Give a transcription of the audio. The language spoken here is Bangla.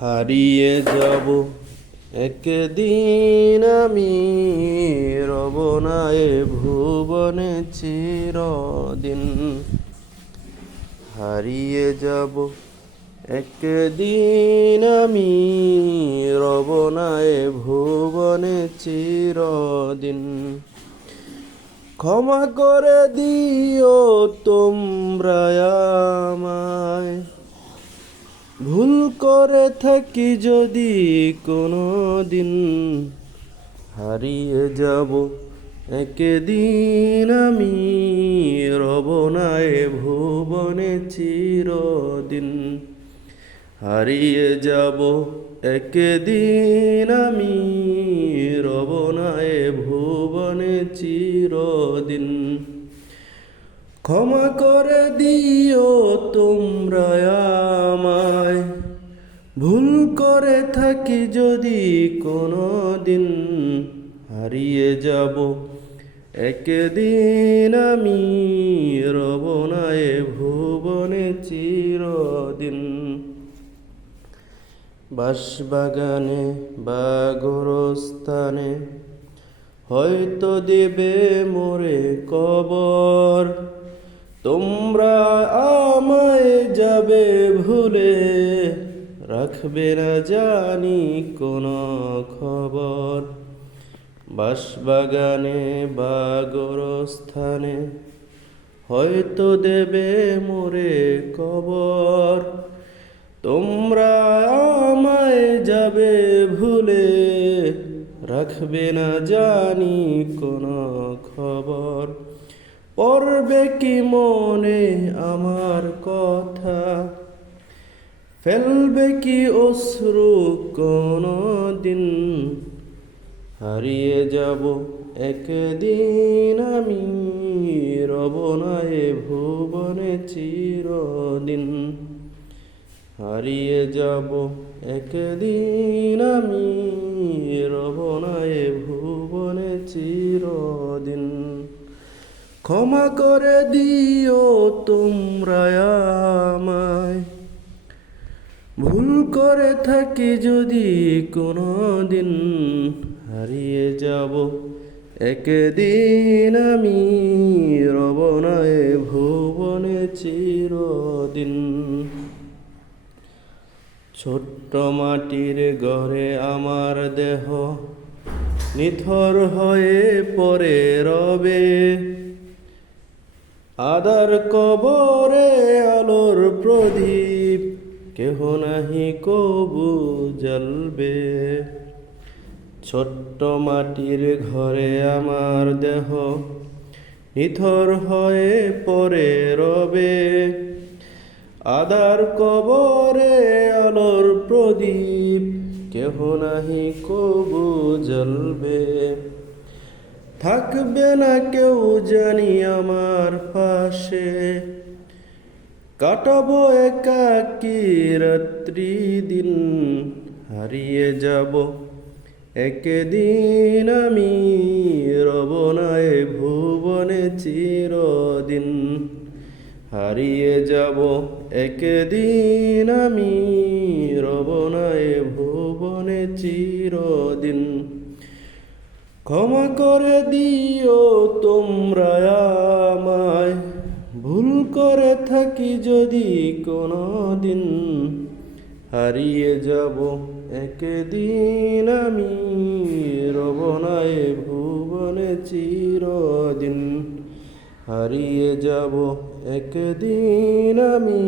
হারিয়ে যাব একদিন আমি, রব না এ ভুবনে চিরদিন। হারিয়ে যাব একদিন আমি, রব না এ ভুবনে চিরদিন। ক্ষমা করে দিও তোমরা আমায়, ভুল করে থাকি যদি কোনো দিন। হারিয়ে যাব একদিন আমি, রব না এ ভুবনে চিরদিন। হারিয়ে যাব একদিন আমি, রব না এ ভুবনে চিরদিন। ক্ষমা করে দিও তোমরা আমায়, ভুল করে থাকি যদি কোনো দিন। হারিয়ে যাব একদিন আমি, রব না এ ভুবনে চিরদিন। বাঁশবাগানে বা গোরস্থানে হয়তো দেবে মোরে কবর, তোমরা আমায় যাবে ভুলে, রাখবে না জানি কোনো খবর। বাঁশবাগানে বা গোরস্থানে হয়তো দেবে মোরে কবর, তোমরা আমায় যাবে ভুলে, রাখবে না জানি কোনো খবর। পড়বে কি মনে আমার কথা, ফেলবে কি অশ্রু কোনো দিন। হারিয়ে যাব একদিন আমি, রব না এ ভুবনে চিরদিন। হারিয়ে যাব একদিন আমি, রব না এ ভুবনে চিরদিন। ক্ষমা করে দিও তোমরা আমায়, ভুল করে থাকি যদি কোনো দিন। হারিয়ে যাব একদিন আমি, রব না এ ভুবনে চিরদিন। ছোট্ট মাটির ঘরে আমার দেহ নিথর হয়ে পড়ে রবে, আদার কবরে আলোর প্রদীপ কেহ নাহি কবু জ্বলবে। ছোট্ট মাটির ঘরে আমার দেহ নিথর হয়ে পড়ে রবে, আদার কবরে আলোর প্রদীপ কেহ নাহি কবু জ্বলবে। থাকবে না কেউ জানি আমার পাশে, কাটাবো একাকী রাত্রি দিন। হারিয়ে যাব একদিন আমি, রব না এ ভুবনে চিরদিন। হারিয়ে যাব একদিন আমি, রব না এ ভুবনে চিরদিন। ক্ষমা করে দিও তোমরা আমায়, ভুল করে থাকি যদি কোনো দিন। হারিয়ে যাব একদিন আমি, রব না এ ভুবনে চিরদিন। হারিয়ে যাব একদিন আমি,